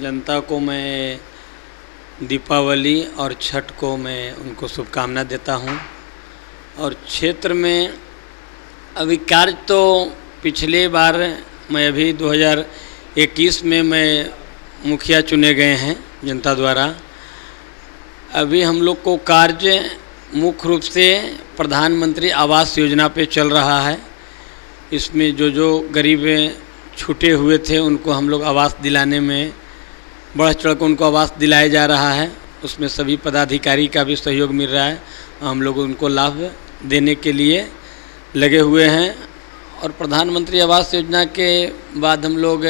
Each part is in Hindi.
जनता को मैं दीपावली और छठ को मैं उनको शुभकामना देता हूं। और क्षेत्र में अभी कार्य तो पिछले बार मैं अभी 2021 में मैं मुखिया चुने गए हैं जनता द्वारा। अभी हम लोग को कार्य मुख्य रूप से प्रधानमंत्री आवास योजना पे चल रहा है। इसमें जो गरीब छूटे हुए थे उनको हम लोग आवास दिलाने में बढ़ चढ़ कर उनको आवास दिलाया जा रहा है। उसमें सभी पदाधिकारी का भी सहयोग मिल रहा है। हम लोग उनको लाभ देने के लिए लगे हुए हैं। और प्रधानमंत्री आवास योजना के बाद हम लोग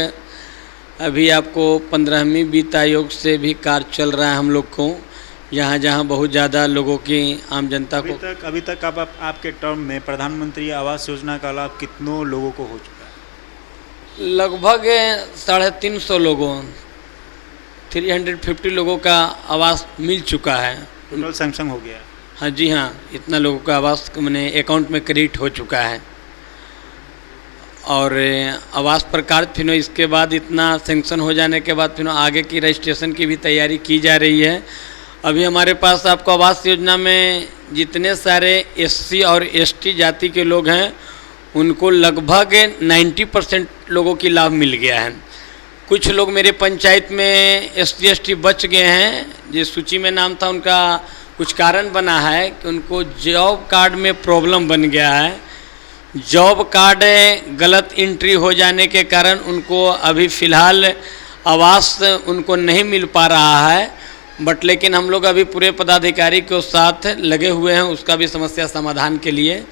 अभी आपको 15वीं वित्त आयोग से भी कार्य चल रहा है हम लोग को, जहाँ बहुत ज़्यादा लोगों की आम जनता को अभी तक आपके टर्म में प्रधानमंत्री आवास योजना का लाभ कितनों लोगों को हो चुका है? लगभग 350 लोगों 350 लोगों का आवास मिल चुका है। टोटल सैंक्शन हो गया? हाँ जी हाँ, इतना लोगों का आवास मैंने अकाउंट में क्रेडिट हो चुका है। और आवास पर कार्य फिर इसके बाद इतना सैंक्शन हो जाने के बाद फिर आगे की रजिस्ट्रेशन की भी तैयारी की जा रही है। अभी हमारे पास आपको आवास योजना में जितने सारे एससी और एसटी जाति के लोग हैं उनको लगभग 90% लोगों की लाभ मिल गया है। कुछ लोग मेरे पंचायत में एससी एसटी बच गए हैं, जिस सूची में नाम था उनका कुछ कारण बना है कि उनको जॉब कार्ड में प्रॉब्लम बन गया है। जॉब कार्ड गलत एंट्री हो जाने के कारण उनको अभी फ़िलहाल आवास उनको नहीं मिल पा रहा है। बट लेकिन हम लोग अभी पूरे पदाधिकारी के साथ लगे हुए हैं उसका भी समस्या समाधान के लिए।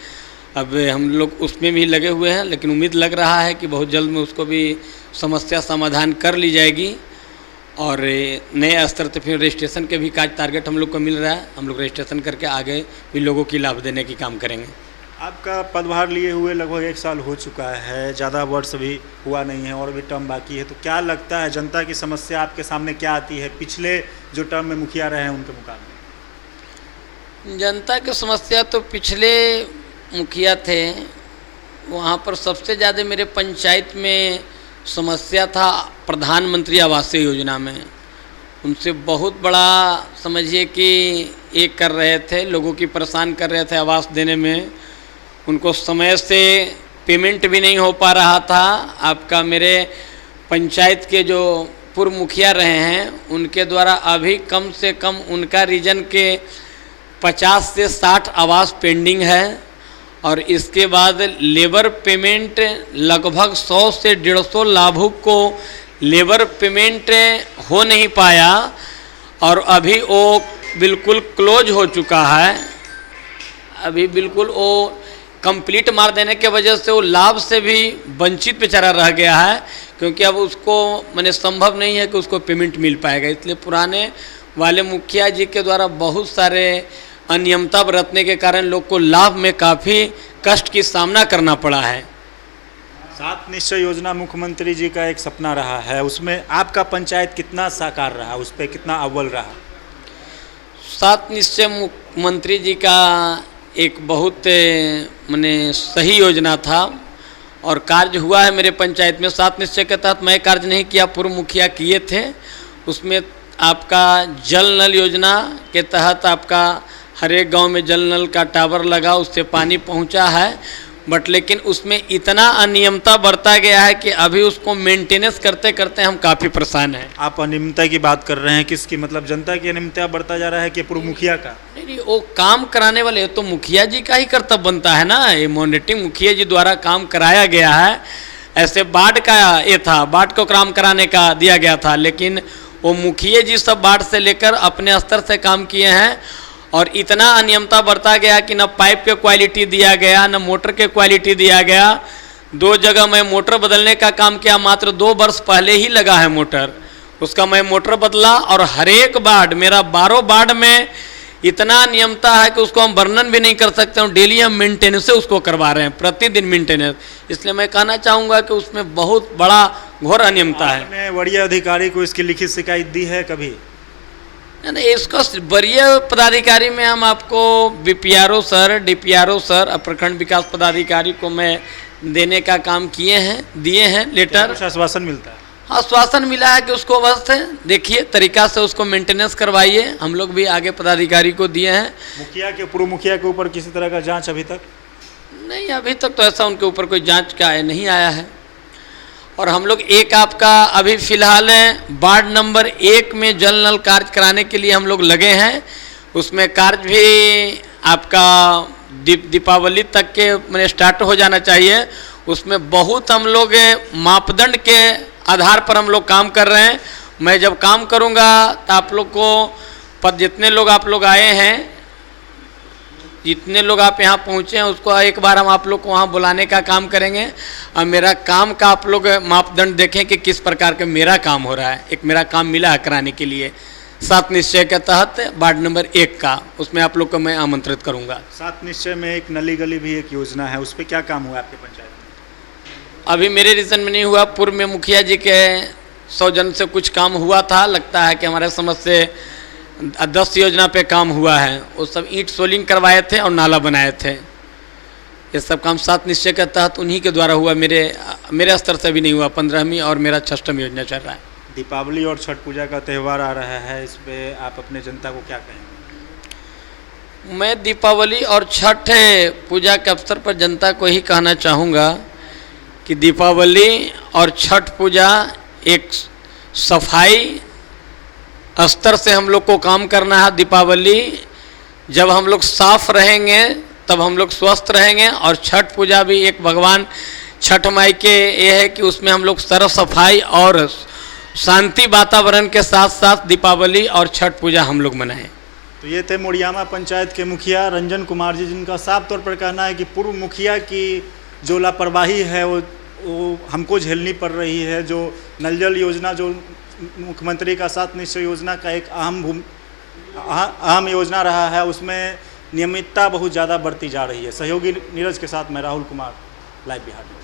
अब हम लोग उसमें भी लगे हुए हैं, लेकिन उम्मीद लग रहा है कि बहुत जल्द में उसको भी समस्या समाधान कर ली जाएगी। और नए स्तर से फिर रजिस्ट्रेशन के भी कार्य टारगेट हम लोग को मिल रहा है। हम लोग रजिस्ट्रेशन करके आगे भी लोगों की लाभ देने की काम करेंगे। आपका पदभार लिए हुए लगभग 1 साल हो चुका है, ज़्यादा वर्ष भी हुआ नहीं है और भी टर्म बाकी है, तो क्या लगता है जनता की समस्या आपके सामने क्या आती है पिछले जो टर्म में मुखिया रहे हैं उनके मुकाबले? जनता की समस्या तो पिछले मुखिया थे वहाँ पर सबसे ज़्यादा मेरे पंचायत में समस्या था प्रधानमंत्री आवास योजना में। उनसे बहुत बड़ा समझिए कि एक कर रहे थे, लोगों की परेशान कर रहे थे आवास देने में। उनको समय से पेमेंट भी नहीं हो पा रहा था। आपका मेरे पंचायत के जो पूर्व मुखिया रहे हैं उनके द्वारा अभी कम से कम उनका रीजन के 50 से 60 आवास पेंडिंग है। और इसके बाद लेबर पेमेंट लगभग 100 से 150 लाभुक को लेबर पेमेंट हो नहीं पाया और अभी वो बिल्कुल क्लोज हो चुका है। अभी बिल्कुल वो कंप्लीट मार देने के वजह से वो लाभ से भी वंचित बेचारा रह गया है, क्योंकि अब उसको मैंने संभव नहीं है कि उसको पेमेंट मिल पाएगा। इसलिए पुराने वाले मुखिया जी के द्वारा बहुत सारे अनियमता बरतने के कारण लोग को लाभ में काफ़ी कष्ट की सामना करना पड़ा है। 7 निश्चय योजना मुख्यमंत्री जी का एक सपना रहा है, उसमें आपका पंचायत कितना साकार रहा, उस पर कितना अव्वल रहा? 7 निश्चय मुख्यमंत्री जी का एक बहुत माने सही योजना था और कार्य हुआ है मेरे पंचायत में। 7 निश्चय के तहत मैं कार्य नहीं किया, पूर्व मुखिया किए थे। उसमें आपका जल नल योजना के तहत आपका हर एक गांव में जल नल का टावर लगा, उससे पानी पहुंचा है। बट लेकिन उसमें इतना अनियमता बरता गया है कि अभी उसको मेंटेनेंस करते करते हम काफ़ी परेशान हैं। आप अनियमितता की बात कर रहे हैं, किसकी? मतलब जनता की अनियमितता बढ़ता जा रहा है कि पूर्व मुखिया का? नहीं, वो काम कराने वाले तो मुखिया जी का ही कर्तव्य बनता है ना। ये मॉनिटरिंग मुखिया जी द्वारा काम कराया गया है। ऐसे बाढ़ का ये था, बाढ़ को काम कराने का दिया गया था, लेकिन वो मुखिया जी सब बाढ़ से लेकर अपने स्तर से काम किए हैं। और इतना अनियमता बरता गया कि न पाइप के क्वालिटी दिया गया, न मोटर के क्वालिटी दिया गया। 2 जगह मैं मोटर बदलने का काम किया, मात्र 2 वर्ष पहले ही लगा है मोटर, उसका मैं मोटर बदला। और हर एक वार्ड मेरा 12 वार्ड में इतना नियमता है कि उसको हम वर्णन भी नहीं कर सकते हूँ। डेली हम मेंटेनेंस से उसको करवा रहे हैं, प्रतिदिन मेंटेनेंस। इसलिए मैं कहना चाहूँगा कि उसमें बहुत बड़ा घोर अनियमता है। आपने वरीय अधिकारी को इसकी लिखित शिकायत दी है कभी? नहीं, इसको वरीय पदाधिकारी में हम आपको बीपीआरओ सर, डीपीआरओ सर, प्रखंड विकास पदाधिकारी को मैं देने का काम किए हैं, दिए हैं लेटर। कुछ आश्वासन मिलता है? आश्वासन मिला है कि उसको अवश्य देखिए तरीका से उसको मेंटेनेंस करवाइए। हम लोग भी आगे पदाधिकारी को दिए हैं। मुखिया के पूर्व मुखिया के ऊपर किसी तरह का जांच अभी तक नहीं, अभी तक तो ऐसा उनके ऊपर कोई जांच का नहीं आया है। और हम लोग एक आपका अभी फिलहाल वार्ड नंबर 1 में जल नल कार्य कराने के लिए हम लोग लगे हैं। उसमें कार्य भी आपका दीपावली तक के मैंने स्टार्ट हो जाना चाहिए। उसमें बहुत हम लोग मापदंड के आधार पर हम लोग काम कर रहे हैं। मैं जब काम करूंगा तो आप लोग को जितने लोग आप लोग आए हैं, जितने लोग आप यहाँ पहुँचे हैं, उसको एक बार हम आप लोग को वहाँ बुलाने का काम करेंगे और मेरा काम का आप लोग मापदंड देखें कि किस प्रकार का मेरा काम हो रहा है। एक मेरा काम मिला है कराने के लिए 7 निश्चय के तहत वार्ड नंबर 1 का, उसमें आप लोग को मैं आमंत्रित करूँगा। 7 निश्चय में एक नली गली भी एक योजना है, उस पर क्या काम हुआ आपके पंचायत में? अभी मेरे रीजन में नहीं हुआ। पूर्व में मुखिया जी के सौजन से कुछ काम हुआ था। लगता है कि हमारे समझ से 10 योजना पे काम हुआ है। वो सब ईंट सोलिंग करवाए थे और नाला बनाए थे। ये सब काम 7 निश्चय के तहत उन्हीं के द्वारा हुआ। मेरे स्तर से भी नहीं हुआ। 15वीं और मेरा 6वीं योजना चल रहा है। दीपावली और छठ पूजा का त्यौहार आ रहा है, इस पे आप अपने जनता को क्या कहेंगे? मैं दीपावली और छठ पूजा के अवसर पर जनता को ही कहना चाहूँगा कि दीपावली और छठ पूजा एक सफाई स्तर से हम लोग को काम करना है। दीपावली जब हम लोग साफ रहेंगे तब हम लोग स्वस्थ रहेंगे। और छठ पूजा भी एक भगवान छठ माई के ये है कि उसमें हम लोग सरफ सफाई और शांति वातावरण के साथ साथ दीपावली और छठ पूजा हम लोग मनाएं। तो ये थे मोड़ियामा पंचायत के मुखिया रंजन कुमार जी, जिनका साफ तौर पर कहना है कि पूर्व मुखिया की जो लापरवाही है वो हमको झेलनी पड़ रही है। जो नल जल योजना, जो मुख्यमंत्री का 7 निश्चय योजना का एक अहम योजना रहा है, उसमें नियमितता बहुत ज़्यादा बढ़ती जा रही है। सहयोगी नीरज के साथ मैं राहुल कुमार, लाइव बिहार न्यूज़।